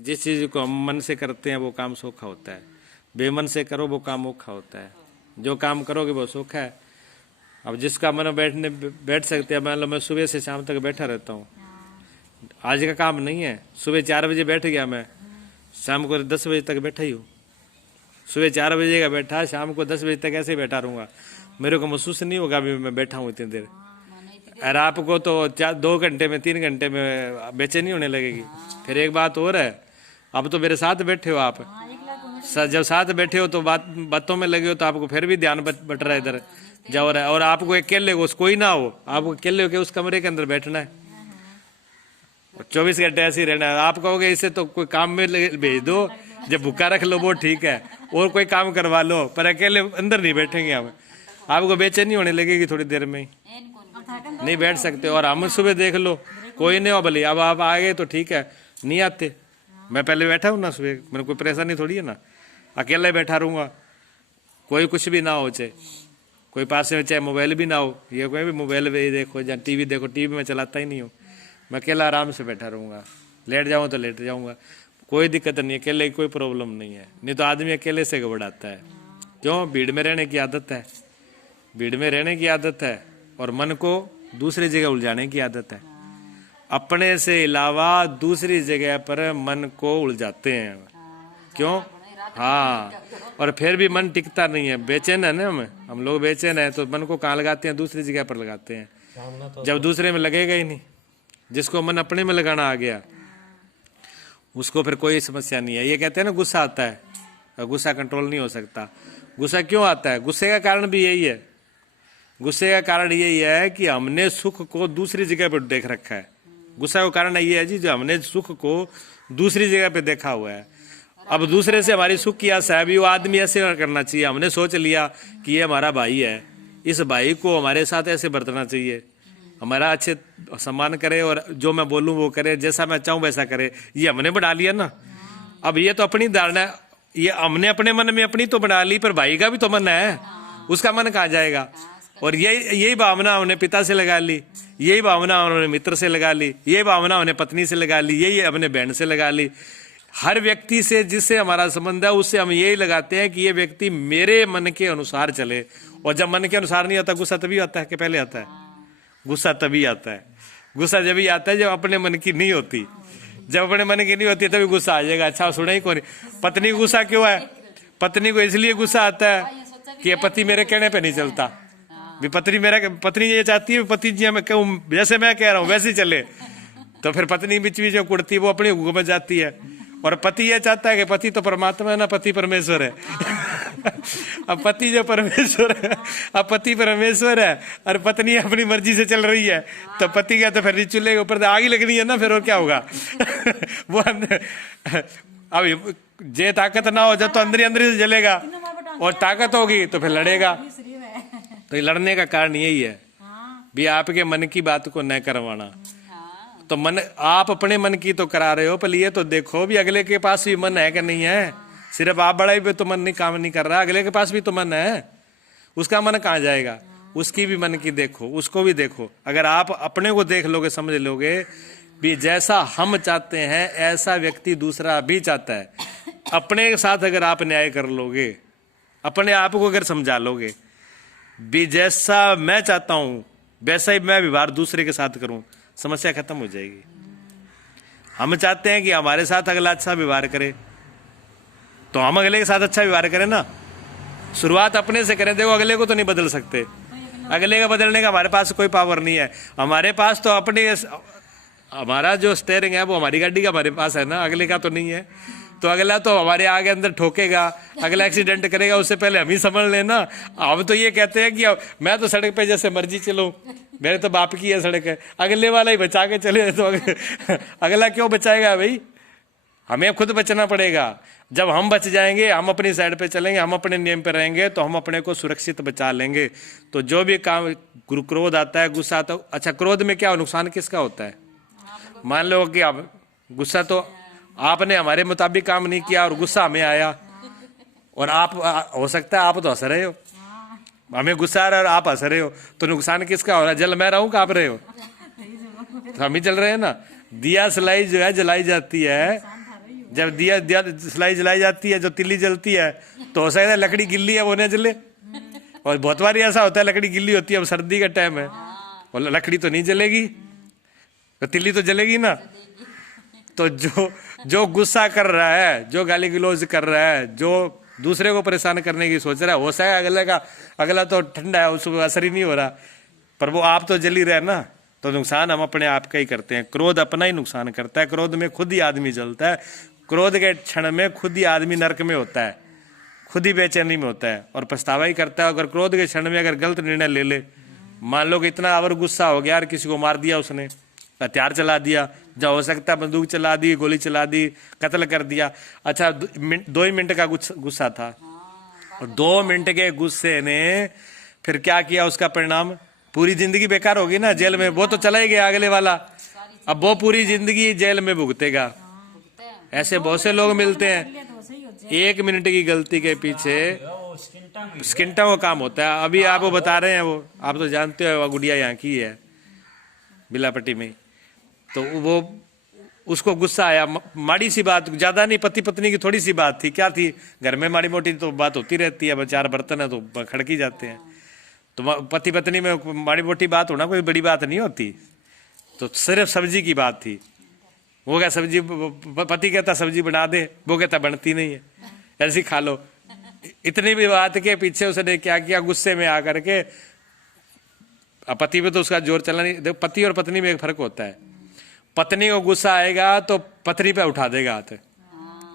जिस चीज को हम मन से करते हैं वो काम सोखा होता है, बेमन से करो वो काम औखा होता है। जो काम करोगे वो सोखा है। अब जिसका मन बैठ सकते हैं, मान लो मैं सुबह से शाम तक बैठा रहता हूँ, आज का काम नहीं है। सुबह 4 बजे बैठ गया, मैं शाम को 10 बजे तक बैठा ही हूँ। सुबह 4 बजे का बैठा, शाम को 10 बजे तक ऐसे ही बैठा रहूँगा। मेरे को महसूस नहीं होगा अभी मैं बैठा हूँ इतनी देर। और आपको तो 2 घंटे में 3 घंटे में बेचैनी होने लगेगी। फिर एक बात और है, अब तो मेरे साथ बैठे हो आप, जब साथ बैठे हो तो बातों में लगे हो तो आपको फिर भी ध्यान बट रहा है इधर जा रहा है। और आपको अकेले को कोई ना हो, आपको अकेले होकर उस कमरे के अंदर बैठना है, 24 घंटे ऐसे ही रहना है। आप कहोगे इसे तो कोई काम में भेज दो, जब भूखा रख लो वो ठीक है, और कोई काम करवा लो, पर अकेले अंदर नहीं बैठेंगे हम। आपको बेचैनी होने लगेगी थोड़ी देर में ही, नहीं बैठ सकते। और हम सुबह देख लो कोई नहीं हो भले, अब आप आ गए तो ठीक है, नहीं आते मैं पहले बैठा हूँ ना सुबह, मेरे कोई परेशानी थोड़ी है ना, अकेला ही बैठा रहूँगा। कोई कुछ भी ना हो, चाहे कोई पास में, चाहे मोबाइल भी ना हो, ये कोई भी मोबाइल पे देखो या टीवी देखो, टीवी में चलाता ही नहीं हूँ, मैं अकेला आराम से बैठा रहूँगा। लेट जाऊँ तो लेट जाऊँगा, कोई दिक्कत नहीं है, अकेले कोई प्रॉब्लम नहीं है। नहीं तो आदमी अकेले से घबराता है। क्यों? भीड़ में रहने की आदत है, भीड़ में रहने की आदत है, और मन को दूसरी जगह उलझाने की आदत है। अपने से अलावा दूसरी जगह पर मन को उलझाते हैं। क्यों? हाँ, और फिर भी मन टिकता नहीं है, बेचैन है ना हम लोग बेचैन है, तो मन को कहाँ लगाते हैं? दूसरी जगह पर लगाते हैं। जब दूसरे में लगेगा ही नहीं, जिसको मन अपने में लगाना आ गया उसको फिर कोई समस्या नहीं है। ये कहते हैं ना गुस्सा आता है, गुस्सा कंट्रोल नहीं हो सकता। गुस्सा क्यों आता है? गुस्से का कारण भी यही है। गुस्से का कारण यही है कि हमने सुख को दूसरी जगह पर देख रखा है। गुस्सा का कारण ये है जी, जो हमने सुख को दूसरी जगह पे देखा हुआ है। अब दूसरे से हमारी सुख की आशा है, भी वो आदमी ऐसे करना चाहिए। हमने सोच लिया कि ये हमारा भाई है, इस भाई को हमारे साथ ऐसे बरतना चाहिए, हमारा अच्छे सम्मान करे और जो मैं बोलूँ वो करे, जैसा मैं चाहूँ वैसा करे। ये हमने बना लिया ना। अब ये तो अपनी धारणा, ये हमने अपने मन में अपनी तो बना ली, पर भाई का भी तो मन है, उसका मन कहाँ जाएगा? और यही भावना हमने पिता से लगा ली, यही भावना उन्होंने मित्र से लगा ली, यही भावना उन्हें पत्नी से लगा ली, यही अपने बहन से लगा ली। हर व्यक्ति से जिससे हमारा संबंध है उससे हम यही लगाते हैं कि ये व्यक्ति मेरे मन के अनुसार चले। और जब मन के अनुसार नहीं आता, गुस्सा तभी आता है कि पहले आता है? गुस्सा तभी आता है। गुस्सा जब ही आता है जब अपने मन की नहीं होती। जब अपने मन की नहीं होती तभी गुस्सा आ जाएगा। अच्छा सुना ही कौन? पत्नी को गुस्सा क्यों है? पत्नी को इसलिए गुस्सा आता है कि पति मेरे कहने पे नहीं चलता। पत्नी ये चाहती है पति जी मैं कहूँ जैसे मैं कह रहा हूँ वैसे ही चले, तो फिर पत्नी बीच बीच में कुड़ती, वो अपनी हुक्म में जाती है। और पति ये चाहता है कि पति तो परमात्मा है ना, पति परमेश्वर है। अब पति जो परमेश्वर है, अब पति परमेश्वर है और पत्नी अपनी मर्जी से चल रही है, तो पति क्या तो फिर चूल्हे के ऊपर आग ही लगनी है ना, फिर और क्या होगा? वो अब जे ताकत ना हो जब तो अंदर ही अंदर से जलेगा, और ताकत होगी तो फिर लड़ेगा। तो ये लड़ने का कारण यही है भी आपके मन की बात को न करवाना। तो मन आप अपने मन की तो करा रहे हो, पर ये तो देखो भी अगले के पास भी मन है कि नहीं है। सिर्फ आप बड़ाई पे तो मन नहीं काम नहीं कर रहा, अगले के पास भी तो मन है, उसका मन कहाँ जाएगा? उसकी भी मन की देखो, उसको भी देखो। अगर आप अपने को देख लोगे, समझ लोगे भी जैसा हम चाहते हैं ऐसा व्यक्ति दूसरा भी चाहता है। अपने साथ अगर आप न्याय कर लोगे, अपने आप को अगर समझा लोगे भी जैसा मैं चाहता हूं वैसा ही मैं व्यवहार दूसरे के साथ करूं, समस्या खत्म हो जाएगी। हम चाहते हैं कि हमारे साथ अगला अच्छा व्यवहार करे, तो हम अगले के साथ अच्छा व्यवहार करें ना। शुरुआत अपने से करें। देखो अगले को तो नहीं बदल सकते, अगले का बदलने का हमारे पास कोई पावर नहीं है। हमारे पास तो अपने, हमारा जो स्टीयरिंग है वो हमारी गाड़ी का हमारे पास है ना, अगले का तो नहीं है। तो अगला तो हमारे आगे अंदर ठोकेगा, अगला एक्सीडेंट करेगा, उससे पहले हम ही समझ लेना। हम तो ये कहते हैं कि मैं तो सड़क पे जैसे मर्जी चलूं, मेरे तो बाप की है सड़क है, अगले वाला ही बचा के चले, तो अगला क्यों बचाएगा भाई? हमें खुद बचना पड़ेगा। जब हम बच जाएंगे, हम अपनी साइड पे चलेंगे, हम अपने नियम पे रहेंगे, तो हम अपने को सुरक्षित बचा लेंगे। तो जो भी काम, क्रोध आता है, गुस्सा आता है, अच्छा क्रोध में क्या नुकसान किसका होता है? मान लो कि आप गुस्सा, तो आपने हमारे मुताबिक काम नहीं किया और गुस्सा हमें आया, और आप हो सकता है आप तो हंस रहे हो, हमें गुस्सा आ रहा है और आप हंस रहे हो, तो नुकसान किसका हो रहा है? जल मैं रहा हूँ, आप रहे हो, तो हम ही जल रहे हैं ना। दिया सलाई जो है जलाई जाती है, जब दिया दिया सिलाई जलाई जाती है, जो तिल्ली जलती है, तो हो सकता है लकड़ी गिल्ली है वो न जले। और बहुत बार ऐसा होता है लकड़ी गिल्ली होती है, अब सर्दी का टाइम है और लकड़ी तो नहीं जलेगी, तो तिल्ली तो जलेगी ना। तो जो गुस्सा कर रहा है, जो गाली गलौज कर रहा है, जो दूसरे को परेशान करने की सोच रहा है, हो सकता है अगला तो ठंडा है, उसको असर ही नहीं हो रहा, पर वो आप तो जल ही रहे ना। तो नुकसान हम अपने आप का ही करते हैं। क्रोध अपना ही नुकसान करता है। क्रोध में खुद ही आदमी जलता है। क्रोध के क्षण में खुद ही आदमी नरक में होता है, खुद ही बेचैनी में होता है और पछतावा ही करता है। अगर क्रोध के क्षण में अगर गलत निर्णय ले ले, मान लो कि इतना अवर गुस्सा हो गया यार, किसी को मार दिया, उसने हथियार चला दिया, जो हो सकता है बंदूक चला दी, गोली चला दी, कत्ल कर दिया। अच्छा 2 ही मिनट का गुस्सा था, और 2 मिनट के गुस्से ने फिर क्या किया, उसका परिणाम पूरी जिंदगी बेकार होगी ना, जेल में। वो तो चला ही गया अगले वाला, अब वो पूरी जिंदगी जेल में भुगतेगा। ऐसे बहुत से लोग मिलते हैं, 1 मिनट की गलती के पीछे स्किंटा का काम होता है। अभी आप वो बता रहे हैं, वो आप तो जानते हो, गुड़िया यहाँ की है बिलापट्टी में, तो वो उसको गुस्सा आया, माड़ी सी बात, ज्यादा नहीं, पति पत्नी की थोड़ी सी बात थी। क्या थी, घर में माड़ी मोटी तो बात होती रहती है, 4 बर्तन है तो खड़की जाते हैं। तो पति पत्नी में माड़ी मोटी बात होना कोई बड़ी बात नहीं होती। तो सिर्फ सब्जी की बात थी। वो क्या सब्जी, पति कहता सब्जी बना दे, वो कहता बनती नहीं है, ऐसी खा लो। इतनी भी बात के पीछे उसने क्या किया, गुस्से में आकर के, पति पे तो उसका जोर चला नहीं। देखो पति और पत्नी में एक फर्क होता है। पत्नी को गुस्सा आएगा तो पत्नी पे उठा देगा हाथ,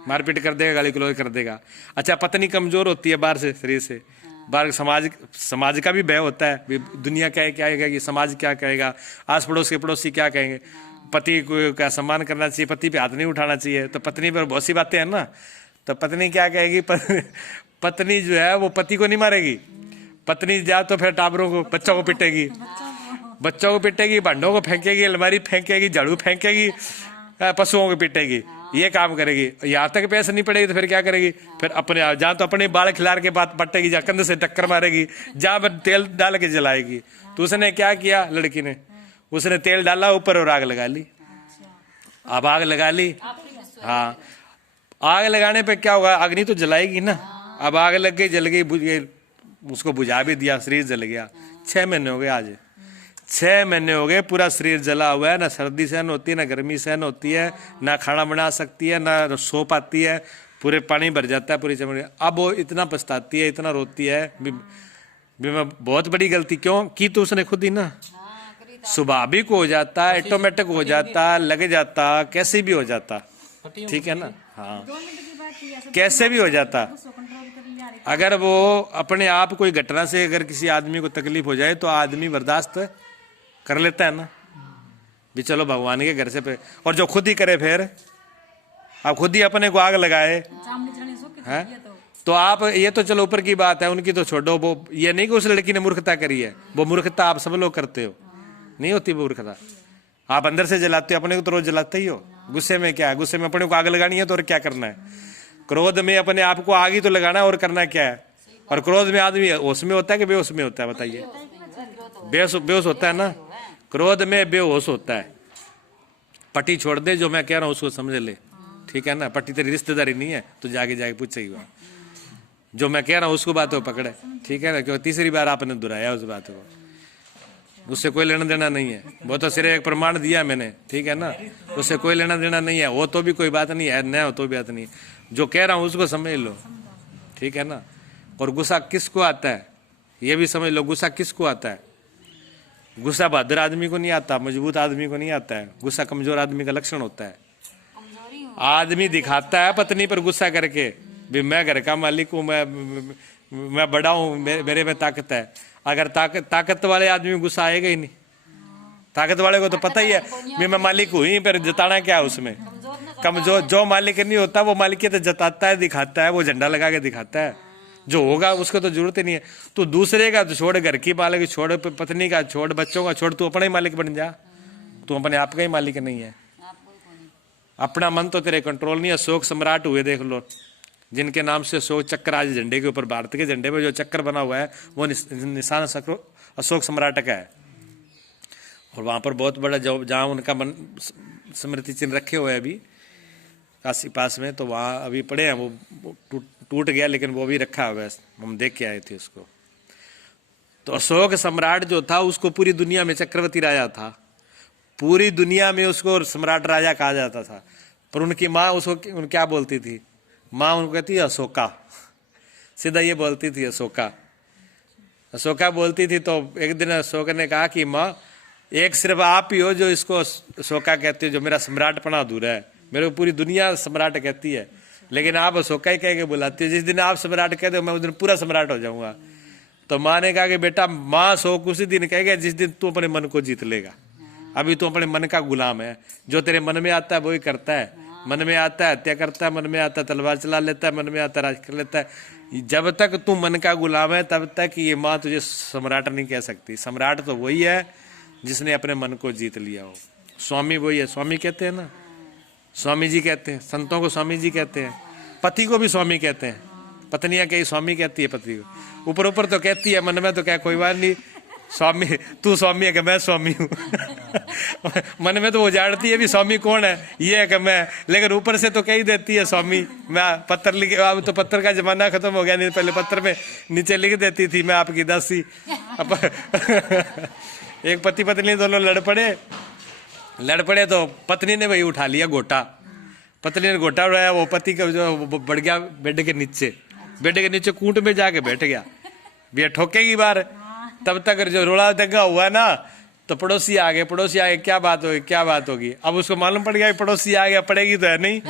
मारपीट कर देगा, गाली गलौज कर देगा। अच्छा पत्नी कमजोर होती है बाहर से, शरीर से, बाहर समाज का भी भय होता है, दुनिया क्या कहेगा, कि समाज क्या कहेगा, आस पड़ोस के पड़ोसी क्या कहेंगे। पति को का सम्मान करना चाहिए, पति पे हाथ नहीं उठाना चाहिए। तो पत्नी पर बहुत सी बातें हैं ना, तो पत्नी क्या कहेगी, पत्नी जो है वो पति को नहीं मारेगी। पत्नी जा तो फिर टाबरों को, बच्चों को पिटेगी, भांडों को फेंकेगी, अलमारी फेंकेगी, झाड़ू फेंकेगी, पशुओं को पिटेगी, ये काम करेगी। यहाँ तक पैसे नहीं पड़ेगी तो फिर क्या करेगी, फिर अपने जहाँ तो अपने बाल खिलार के बाद पटेगी, जहाँ कंध से टक्कर मारेगी, जहाँ तेल डाल के जलाएगी। तो उसने क्या किया, लड़की ने, उसने तेल डाला ऊपर और आग लगा ली। अब आग लगा ली, हाँ, आग लगाने पे क्या होगा, अग्नि तो जलाएगी ना। अब आग लग गई, जल गई, उसको बुझा भी दिया, शरीर जल गया। 6 महीने हो गए, आज 6 महीने हो गए, पूरा शरीर जला हुआ है। ना सर्दी सहन होती है, ना गर्मी सहन होती है, ना खाना बना सकती है, ना सो पाती है, पूरे पानी भर जाता है पूरी चमड़ी। अब वो इतना पछताती है, इतना रोती है, मैं बहुत बड़ी गलती क्यों की, तो उसने खुद ही ना, स्वाभाविक हो जाता, ऑटोमेटिक हो जाता, लग जाता, कैसे भी हो जाता, ठीक है ना, हाँ, कैसे भी हो जाता। अगर वो अपने आप कोई घटना से अगर किसी आदमी को तकलीफ हो जाए तो आदमी बर्दाश्त कर लेता है ना, भी चलो भगवान के घर से पे। और जो खुद ही करे, फिर आप खुद ही अपने को आग लगाए हैं, तो आप, ये तो चलो ऊपर की बात है, उनकी तो छोड़ो। वो ये नहीं कि उस लड़की ने मूर्खता करी है, वो मूर्खता आप सब लोग करते हो, नहीं होती मूर्खता। आप अंदर से जलाते हो, अपने को तो रोज जलाते ही हो। गुस्से में क्या है, गुस्से में अपने को आग लगानी है तो और क्या करना है। क्रोध में अपने आप को आग ही तो लगाना है, और करना क्या है। और क्रोध में आदमी होश में होता है कि बेहोश में होता है, बताइए। बेहोश होता है ना, क्रोध में बेहोश होता है। पट्टी छोड़ दे, जो मैं कह रहा हूँ उसको समझ ले, ठीक है ना। पट्टी तेरी रिश्तेदारी नहीं है, तो जाके पूछेगी वहाँ, जो मैं कह रहा हूँ उसको बात को पकड़े, ठीक है ना। क्योंकि तीसरी बार आपने दोहराया उस बात को, उससे कोई लेना देना नहीं है। वो तो सिर्फ एक प्रमाण दिया मैंने, ठीक है ना, उससे कोई लेना देना नहीं है। वो तो भी कोई बात नहीं है, न हो तो भी बात नहीं है। जो कह रहा हूँ उसको समझ लो, ठीक है ना। और गुस्सा किसको आता है, ये भी समझ लो। गुस्सा किसको आता है, गुस्सा बहादुर आदमी को नहीं आता, मजबूत आदमी को नहीं आता है। गुस्सा कमजोर आदमी का लक्षण होता है। आदमी दिखाता है पत्नी पर गुस्सा करके, भी मैं घर का मालिक हूँ, मैं बड़ा हूँ, मेरे में ताकत है। अगर ताकत वाले आदमी में गुस्सा आएगा ही नहीं। ताकत वाले को तो पता ही है भी मैं मालिक हूँ ही, पर जताना क्या है उसमें। कमजोर जो मालिक नहीं होता वो मालिकियत तो जताता है, दिखाता है, वो झंडा लगा के दिखाता है। जो होगा उसको तो जरूरत ही नहीं है। तो दूसरे का तो छोड़, घर की मालिक छोड़, पत्नी का छोड़, बच्चों का छोड़, तू अपना ही मालिक बन जा। तू अपने आप का ही मालिक नहीं है। अपना मन तो तेरे कंट्रोल नहीं है। अशोक सम्राट हुए देख लो, जिनके नाम से अशोक चक्र आज झंडे के ऊपर, भारत के झंडे पे जो चक्कर बना हुआ है वो निशान अशोक सम्राट का है। और वहां पर बहुत बड़ा जहाँ उनका मन स्मृति चिन्ह रखे हुए हैं अभी, काशी पास में, तो वहाँ अभी पड़े हैं, वो टूट गया लेकिन वो भी रखा हुआ है, हम देख के आए थे उसको। तो अशोक सम्राट जो था उसको पूरी दुनिया में चक्रवर्ती राजा था, पूरी दुनिया में उसको सम्राट राजा कहा जाता था। पर उनकी माँ उसको क्या बोलती थी, माँ उनको कहती है अशोका, सीधा ये बोलती थी अशोका, अशोका बोलती थी। तो एक दिन अशोक ने कहा कि माँ एक सिर्फ आप ही हो जो इसको अशोका कहते हो, जो मेरा सम्राटपना अधूरा है, मेरे को पूरी दुनिया सम्राट कहती है लेकिन आप अशोका ही कह के बुलाती हो, जिस दिन आप सम्राट कहते हो मैं उस दिन पूरा सम्राट हो जाऊंगा। तो माँ ने कहा कि बेटा माँ अशोक उसी दिन कहेगा जिस दिन तू अपने मन को जीत लेगा, अभी तू अपने मन का गुलाम है, जो तेरे मन में आता है वही करता है, मन में आता है हत्या करता है, मन में आता है तलवार चला लेता है, मन में आता है राज कर लेता है। जब तक तू मन का गुलाम है तब तक ये माँ तुझे सम्राट नहीं कह सकती। सम्राट तो वही है जिसने अपने मन को जीत लिया हो, स्वामी वही है, स्वामी कहते हैं ना, स्वामी जी कहते हैं, संतों को स्वामी जी कहते हैं, पति को भी स्वामी कहते हैं, पत्नियां कहीं स्वामी कहती है पति को, ऊपर ऊपर तो कहती है, मन में तो क्या कोई बात नहीं, स्वामी तू स्वामी है कि मैं स्वामी हूँ मन में तो वो जानती है भी स्वामी कौन है, ये है कि मैं, लेकिन ऊपर से तो कह ही देती है स्वामी। मैं पत्र लिख, अब तो पत्र का जमाना खत्म हो गया, नहीं पहले पत्र में नीचे लिख देती थी मैं आपकी दासी एक पति पत्नी दोनों लड़ पड़े तो पत्नी ने वही उठा लिया गोटा, पत्नी ने गोटा उठाया, वो पति का जो बढ़ गया बेड के नीचे कूट में जाके बैठ गया, भैया ठोकेगी बार। तब तक जो रोड़ा दंगा हुआ ना तो पड़ोसी आ गए, क्या बात होगी। अब उसको मालूम पड़ गया पड़ोसी आ गया, पड़ेगी तो है नहीं।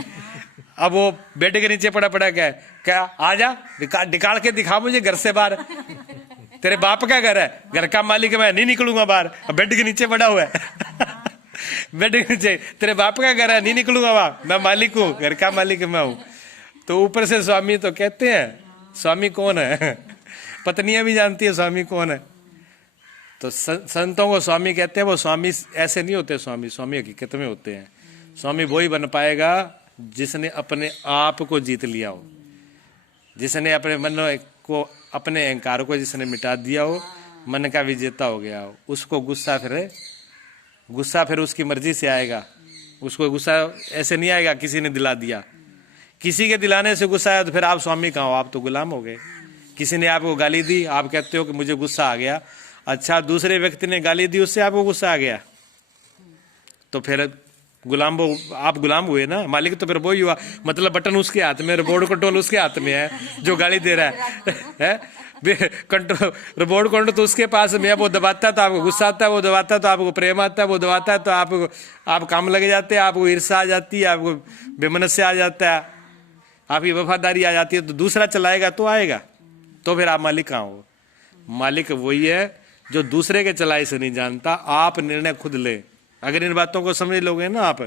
अब वो बेड के नीचे पड़ा क्या आजा निकाल के दिखा मुझे घर से बाहर, तेरे बाप का घर है, घर का मालिक मैं नहीं निकलूंगा बाहर, बेड के नीचे पड़ा हुआ है बेड के नीचे, तेरे बाप का घर है नहीं निकलूंगा वहां, मैं मालिक हूँ, घर का मालिक मैं हूँ। तो ऊपर से स्वामी तो कहते हैं, स्वामी कौन है पत्नियां भी जानती है स्वामी कौन है। तो संतों को स्वामी कहते हैं, वो स्वामी ऐसे नहीं होते, स्वामी हकीकत में होते हैं। स्वामी वही बन पाएगा जिसने अपने आप को जीत लिया हो, जिसने अपने मन को, अपने अहंकार को जिसने मिटा दिया हो, मन का विजेता हो गया हो। उसको गुस्सा फिर उसकी मर्जी से आएगा, उसको गुस्सा ऐसे नहीं आएगा किसी ने दिला दिया, किसी के दिलाने से गुस्सा आया तो फिर आप स्वामी कहाँ हो, आप तो गुलाम हो गए। किसी ने आपको गाली दी, आप कहते हो कि मुझे गुस्सा आ गया, अच्छा दूसरे व्यक्ति ने गाली दी उससे आपको गुस्सा आ गया, तो फिर आप गुलाम हुए ना, मालिक तो फिर वही हुआ। मतलब बटन उसके हाथ में, रिमोट कंट्रोल उसके हाथ में है जो गाली दे रहा है कंट्रोल, रिमोट कंट्रोल तो उसके पास में है, वो दबाता है तो आपको गुस्सा आता है, वो दबाता है तो आपको प्रेम आता है, वो दबाता है तो आप काम लग जाते हैं, आपको ईर्ष्या आ जाती है, आपको बेमनस्य आ जाता है, आपकी वफादारी आ जाती है। तो दूसरा चलाएगा तो आएगा, तो फिर आप मालिक कहाँ हो। मालिक वही है जो दूसरे के चलाई से नहीं जानता, आप निर्णय खुद ले। अगर इन बातों को समझ लोगे ना आप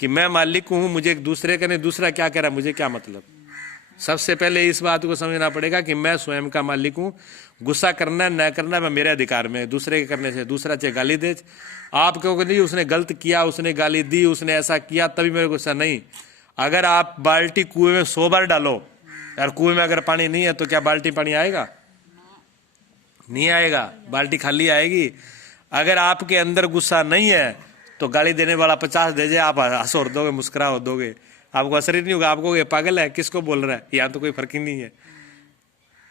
कि मैं मालिक हूं, मुझे एक दूसरे का नहीं, दूसरा क्या कह रहा है मुझे क्या मतलब। सबसे पहले इस बात को समझना पड़ेगा कि मैं स्वयं का मालिक हूं, गुस्सा करना न करना मैं मेरे अधिकार में है, दूसरे के करने से। दूसरा चाहे गाली दे, आप कहोगे नहीं उसने गलत किया, उसने गाली दी, उसने ऐसा किया तभी मेरे गुस्सा नहीं। अगर आप बाल्टी कुएं में 100 बार डालो यार, कुएं में अगर पानी नहीं है तो क्या बाल्टी पानी आएगा? नहीं आएगा, बाल्टी खाली आएगी। अगर आपके अंदर गुस्सा नहीं है तो गाली देने वाला 50 दे जाए, आप हंस और दोगे, मुस्कुरा हो दोगे, आपको असर ही नहीं होगा। आपको ये पागल है, किसको बोल रहा है, यहाँ तो कोई फर्क ही नहीं है।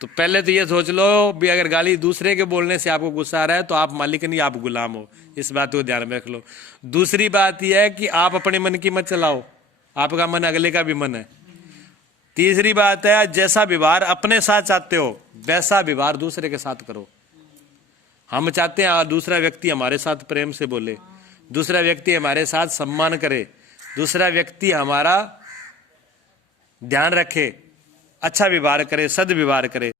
तो पहले तो ये सोच लो भी अगर गाली दूसरे के बोलने से आपको गुस्सा आ रहा है तो आप मालिक नहीं, आप गुलाम हो। इस बात को ध्यान में रख लो। दूसरी बात यह है कि आप अपने मन की मत चलाओ, आपका मन अगले का भी मन है। तीसरी बात है, जैसा व्यवहार अपने साथ चाहते हो वैसा व्यवहार दूसरे के साथ करो। हम चाहते हैं दूसरा व्यक्ति हमारे साथ प्रेम से बोले, दूसरा व्यक्ति हमारे साथ सम्मान करे, दूसरा व्यक्ति हमारा ध्यान रखे, अच्छा व्यवहार करे, सद्व्यवहार करे।